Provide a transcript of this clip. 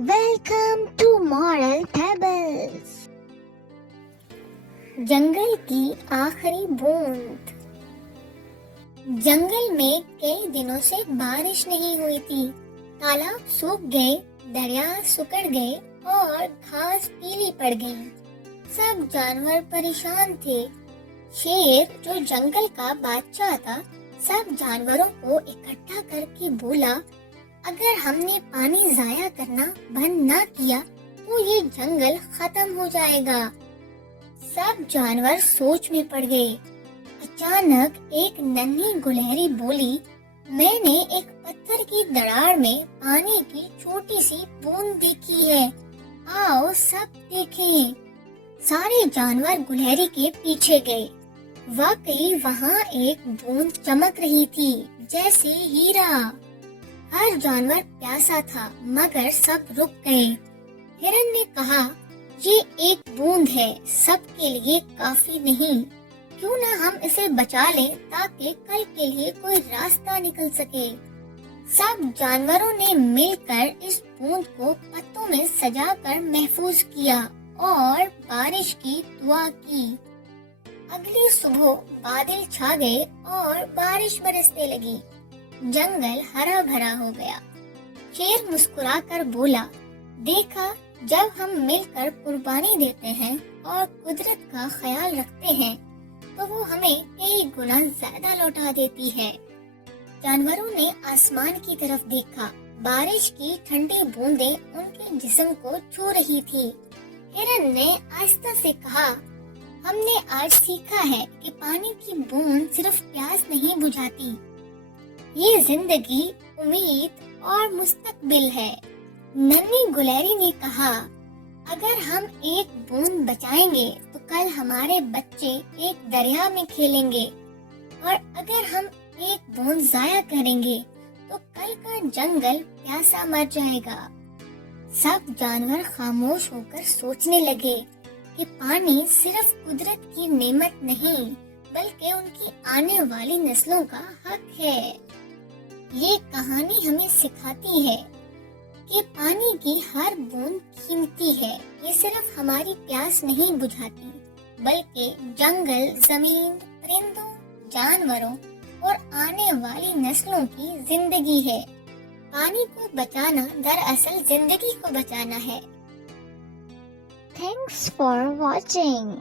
Welcome to Moral Pebbles. जंगल की आखिरी बूंद। जंगल में कई दिनों से बारिश नहीं हुई थी। तालाब सूख गए, दरिया सिकुड़ गए और घास पीली पड़ गई। सब जानवर परेशान थे। शेर, जो जंगल का बादशाह था, सब जानवरों को इकट्ठा करके बोला, अगर हमने पानी जाया करना बंद ना किया तो ये जंगल खत्म हो जाएगा। सब जानवर सोच में पड़ गए। अचानक एक नन्ही गुलहरी बोली, मैंने एक पत्थर की दरार में पानी की छोटी सी बूंद देखी है, आओ सब देखें। सारे जानवर गुलहरी के पीछे गए। वाकई वहाँ एक बूंद चमक रही थी, जैसे हीरा। हर जानवर प्यासा था, मगर सब रुक गए। हिरन ने कहा, ये एक बूंद है, सबके लिए काफी नहीं। क्यों ना हम इसे बचा लें ताकि कल के लिए कोई रास्ता निकल सके। सब जानवरों ने मिलकर इस बूंद को पत्तों में सजाकर महफूज किया और बारिश की दुआ की। अगली सुबह बादल छा गए और बारिश बरसने लगी। जंगल हरा भरा हो गया। शेर मुस्कुराकर बोला, देखा, जब हम मिलकर कुर्बानी देते हैं और कुदरत का ख्याल रखते हैं तो वो हमें कई गुना ज्यादा लौटा देती है। जानवरों ने आसमान की तरफ देखा। बारिश की ठंडी बूंदें उनके जिस्म को छू रही थी। हिरन ने आहिस्ता से कहा, हमने आज सीखा है कि पानी की बूंद सिर्फ प्यास नहीं बुझाती, ये जिंदगी, उम्मीद और मुस्तकबिल है। नन्ही गुलहरी ने कहा, अगर हम एक बूंद बचाएंगे तो कल हमारे बच्चे एक दरिया में खेलेंगे, और अगर हम एक बूंद जाया करेंगे तो कल का जंगल प्यासा मर जाएगा। सब जानवर खामोश होकर सोचने लगे कि पानी सिर्फ कुदरत की नेमत नहीं, बल्कि उनकी आने वाली नस्लों का हक है। ये कहानी हमें सिखाती है कि पानी की हर बूंद कीमती है। ये सिर्फ हमारी प्यास नहीं बुझाती, बल्कि जंगल, जमीन, परिंदों, जानवरों और आने वाली नस्लों की जिंदगी है। पानी को बचाना दरअसल जिंदगी को बचाना है। Thanks for watching.